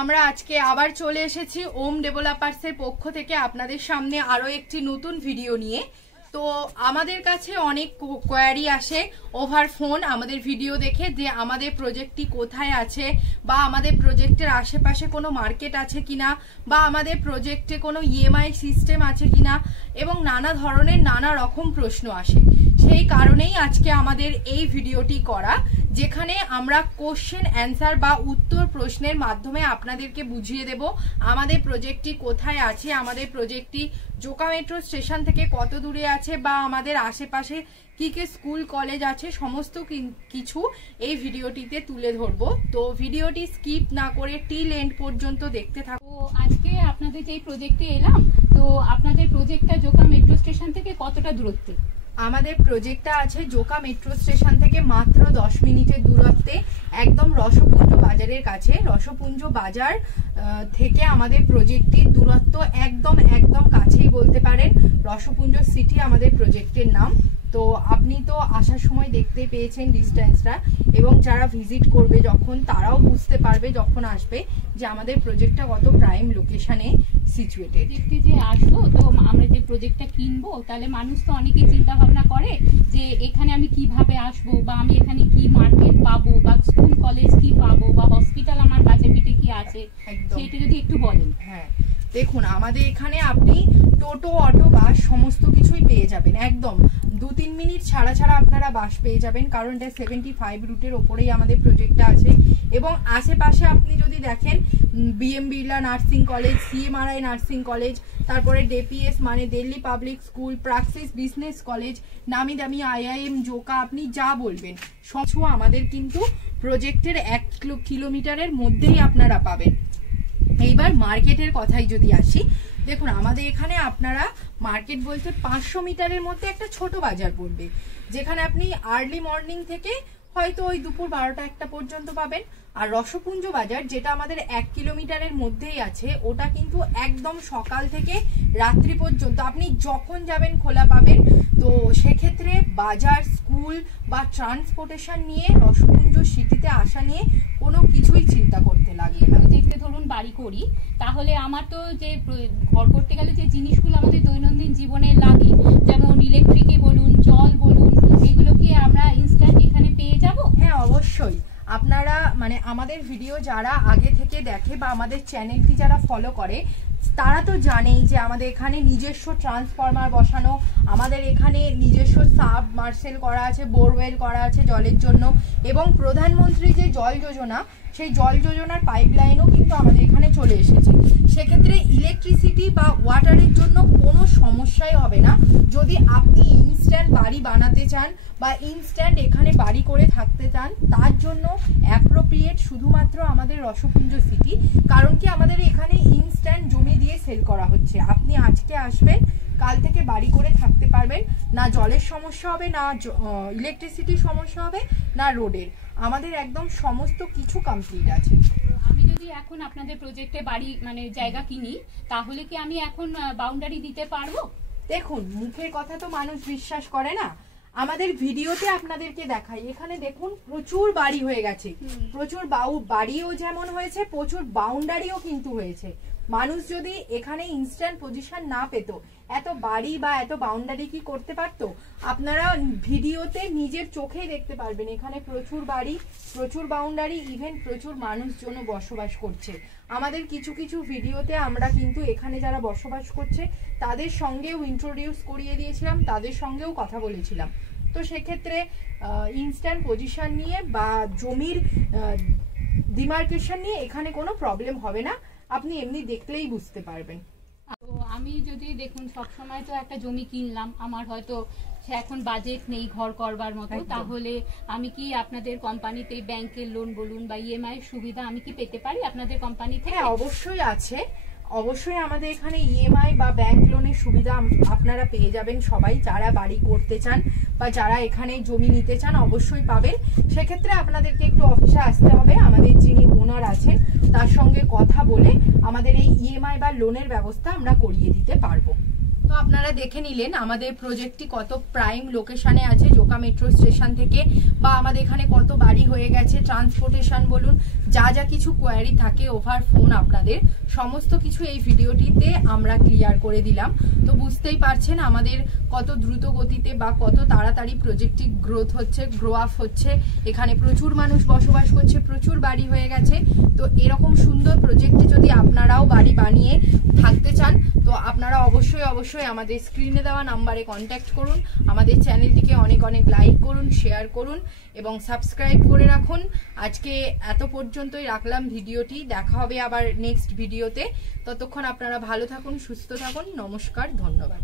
আমরা আজকে আবার চলে এসেছি ওম ডেভেলপার্সের পক্ষ থেকে আপনাদের সামনে আরো একটি নতুন ভিডিও নিয়ে। তো আমাদের কাছে অনেক কোয়ারি আসে ওভার ফোন আমাদের ভিডিও দেখে যে আমাদের প্রজেক্টটি কোথায় আছে, বা আমাদের প্রজেক্টের আশেপাশে কোনো মার্কেট আছে কিনা, বা আমাদের প্রজেক্টে কোনো ইএমআই সিস্টেম আছে কিনা, এবং নানা ধরনের নানা রকম প্রশ্ন আসে। সেই কারণেই আজকে আমাদের এই ভিডিওটি করা, যেখানে আমরা কোশ্চেন অ্যান্সার বা উত্তর প্রশ্নের মাধ্যমে আপনাদেরকে বুঝিয়ে দেব আমাদের প্রজেক্টটি কোথায় আছে, আমাদের প্রজেক্টটি জোকা মেট্রো স্টেশন থেকে কত দূরে আছে, বা আমাদের আশেপাশে কি কি স্কুল কলেজ আছে, সমস্ত কিছু এই ভিডিওটিতে তুলে ধরবো। তো ভিডিওটি স্কিপ না করে টিল এন্ড পর্যন্ত দেখতে থাকো। আজকে আপনাদের যে প্রজেক্টে এলাম, তো আপনাদের প্রজেক্টটা জোকা মেট্রো স্টেশন থেকে কতটা দূরত্বে? আমাদের প্রজেক্টটা আছে জোকা মেট্রো স্টেশন থেকে মাত্র 10 মিনিটের দূরত্বে, একদম রসপুঞ্জ বাজারের কাছে। রসপুঞ্জ বাজার থেকে আমাদের প্রজেক্টটির দূরত্ব একদম কাছেই বলতে পারেন। রসপুঞ্জ সিটি আমাদের প্রজেক্টের নাম। তো আপনি তো আসার সময় দেখতে পেয়েছেন ডিস্টেন্সটা, এবং যারা ভিজিট করবে যখন তারাও বুঝতে পারবে যখন আসবে যে আমাদের প্রজেক্টটা কত প্রাইম লোকেশনে সিচুয়েটেড। দেখতে যে আসবো, তো আমরা যে প্রজেক্টটা কিনবো, তাহলে মানুষ তো অনেকেই চিন্তা ভাবনা করে যে এখানে আমি কিভাবে আসবো, বা আমি এখানে কি মার্কেট পাবো, বা স্কুল কলেজ কি পাবো, বা হসপিটাল আমার কাছে পিঠে কি আছে, সেটা যদি একটু বলেন। হ্যাঁ, দেখুন আমাদের এখানে আপনি টোটো, অটো, বাস সমস্ত কিছুই পেয়ে যাবেন। একদম 2-3 মিনিট ছাড়া আপনারা বাস পেয়ে যাবেন, কারণ এটা 75 রুটের ওপরেই আমাদের প্রজেক্টটা আছে। এবং আশেপাশে আপনি যদি দেখেন BM Birla nursing college, CMRI nursing college, তারপরে ডেপিএস মানে Delhi public school, Praxis business college, নামি দামি আইআইএম, জোকা, আপনি যা বলবেন সব আমাদের কিন্তু প্রজেক্টের 1 কিলোমিটারের মধ্যেই আপনারা পাবেন। এইবার মার্কেটের কথাই যদি আসি, দেখুন আমাদের এখানে আপনারা মার্কেট বলতে 500 মিটারের মধ্যে একটা ছোট বাজার পড়বে, যেখানে আপনি আর্লি মর্নিং থেকে হয়তো ওই দুপুর 12টা-1টা পর্যন্ত পাবেন। আর রসপুঞ্জ বাজার যেটা আমাদের 1 কিলোমিটারের মধ্যেই আছে, ওটা কিন্তু একদম সকাল থেকে রাত্রি পর্যন্ত আপনি যখন যাবেন খোলা পাবেন। তো সেক্ষেত্রে বাজার, স্কুল বা ট্রান্সপোর্টেশন নিয়ে রসপুঞ্জ সিটিতে আসা নিয়ে কোনো কিছুই চিন্তা করতে লাগবে না। প্রজেক্টে ধরুন বাড়ি করি, তাহলে আমার তো যে ঘর করতে গেলে যে জিনিসগুলো আমাদের দৈনন্দিন জীবনে লাগে, যেমন ইলেকট্রিকে বলুন, জল বলুন, এগুলো কি আমরা ইনস্ট্যান্ট এখানে পেয়ে যাব? হ্যাঁ, অবশ্যই। আপনারা মানে আমাদের ভিডিও যারা আগে থেকে দেখে বা আমাদের চ্যানেলটি যারা ফলো করে, তারা তো জানেই যে আমাদের এখানে নিজস্ব ট্রান্সফরমার বসানো, আমাদের এখানে নিজস্ব সাবমার্সেল করা আছে, বোরওয়েল করা আছে জলের জন্য, এবং প্রধানমন্ত্রী যে জল যোজনা, সেই জল যোজনার পাইপলাইনও কিন্তু আমাদের এখানে চলে এসেছে। সেক্ষেত্রে ইলেকট্রিসিটি বা ওয়াটারের জন্য কোনো সমস্যাই হবে না। যদি আপনি ইনস্ট্যান্ট বাড়ি বানাতে চান বা ইনস্ট্যান্ট এখানে বাড়ি করে থাকতে চান, তার জন্য অ্যাপ্রোপ্রিয়েট শুধুমাত্র আমাদের রসপুঞ্জ সিটি। কারণ কি আমাদের এখানে ইনস্ট্যান্ট জমি দিয়ে সেল করা হচ্ছে। আপনি আজকে আসবেন, কাল থেকে বাড়ি করে থাকতে পারবেন, না জলের সমস্যা হবে, না ইলেকট্রিসিটির সমস্যা হবে, না রোডের। আমাদের একদম সমস্ত কিছু কমপ্লিট আছে। আমি যদি এখন আপনাদের প্রজেক্টে বাড়ি মানে জায়গা কিনি, তাহলে কি আমি এখন বাউন্ডারি দিতে পারবো? দেখুন, মুখের কথা তো মানুষ বিশ্বাস করে না, আমাদের ভিডিওতে আপনাদেরকে দেখাই। এখানে দেখুন প্রচুর বাড়ি হয়ে গেছে, প্রচুর বাড়িও যেমন হয়েছে, প্রচুর বাউন্ডারিও কিন্তু হয়েছে। মানুষ যদি এখানে ইনস্ট্যান্ট পজিশন না পেত, এত বাড়ি বা এত বাউন্ডারি কি করতে পারতো? আপনারা ভিডিওতে নিজের চোখেই দেখতে পারবেন, এখানে প্রচুর বাড়ি, প্রচুর বাউন্ডারি, ইভেন প্রচুর মানুষজনও বসবাস করছে। আমাদের কিছু ভিডিওতে আমরা কিন্তু এখানে যারা বসবাস করছে তাদের সঙ্গেও ইন্ট্রোডিউস করিয়ে দিয়েছিলাম, তাদের সঙ্গেও কথা বলেছিলাম। তো সেক্ষেত্রে ইনস্ট্যান্ট পজিশন নিয়ে বা জমির ডিমার্কেশন নিয়ে এখানে কোনো প্রবলেম হবে না, আপনি এমনি দেখলেই বুঝতে পারবেন। তো আমি যদি দেখুন সবসময় তো একটা জমি কিনলাম, আমার হয়তো এখন বাজেট নেই ঘর করবার মতো, তাহলে আমি কি আপনাদের কোম্পানিতে ব্যাংকের লোন বলুন বা ইএমআই সুবিধা আমি কি পেতে পারি আপনাদের কোম্পানি থেকে? হ্যাঁ, অবশ্যই আছে। অবশ্যই আমাদের এখানে ইএমআই বা ব্যাংক লোনের সুবিধা আপনারা পেয়ে যাবেন। সবাই যারা বাড়ি করতে চান বা যারা এখানে জমি নিতে চান অবশ্যই পাবেন। সেক্ষেত্রে আপনাদেরকে একটু অফিসে আসতে হবে, আমাদের যিনি ওনার আছেন তার সঙ্গে কথা বলে আমাদের এই ইএমআই বা লোনের ব্যবস্থা আমরা করিয়ে দিতে পারবো। তো আপনারা দেখে নিলেন আমাদের প্রজেক্টটি কত প্রাইম লোকেশনে আছে, জোকা মেট্রো স্টেশন থেকে, বা আমাদের এখানে কত বাড়ি হয়ে গেছে, ট্রান্সপোর্টেশন বলুন, যা যা কিছু কোয়ারি থাকে ওভার ফোন আপনাদের সমস্ত কিছু এই ভিডিওটিতে আমরা ক্লিয়ার করে দিলাম। তো বুঝতেই পারছেন আমাদের কত দ্রুত গতিতে বা কত তাড়াতাড়ি প্রজেক্টটি গ্রোথ হচ্ছে, গ্রো আপ হচ্ছে। এখানে প্রচুর মানুষ বসবাস করছে, প্রচুর বাড়ি হয়ে গেছে। তো এরকম সুন্দর প্রজেক্টে যদি আপনারাও বাড়ি বানিয়ে থাকতে চান তো আপনারা অবশ্যই আমাদের স্ক্রিনে দেওয়া নাম্বারে কন্ট্যাক্ট করুন। আমাদের চ্যানেলটিকে অনেক অনেক লাইক করুন, শেয়ার করুন এবং সাবস্ক্রাইব করে রাখুন। আজকে এত পর্যন্তই রাখলাম ভিডিওটি, দেখা হবে আবার নেক্সট ভিডিওতে। ততক্ষণ আপনারা ভালো থাকুন, সুস্থ থাকুন। নমস্কার, ধন্যবাদ।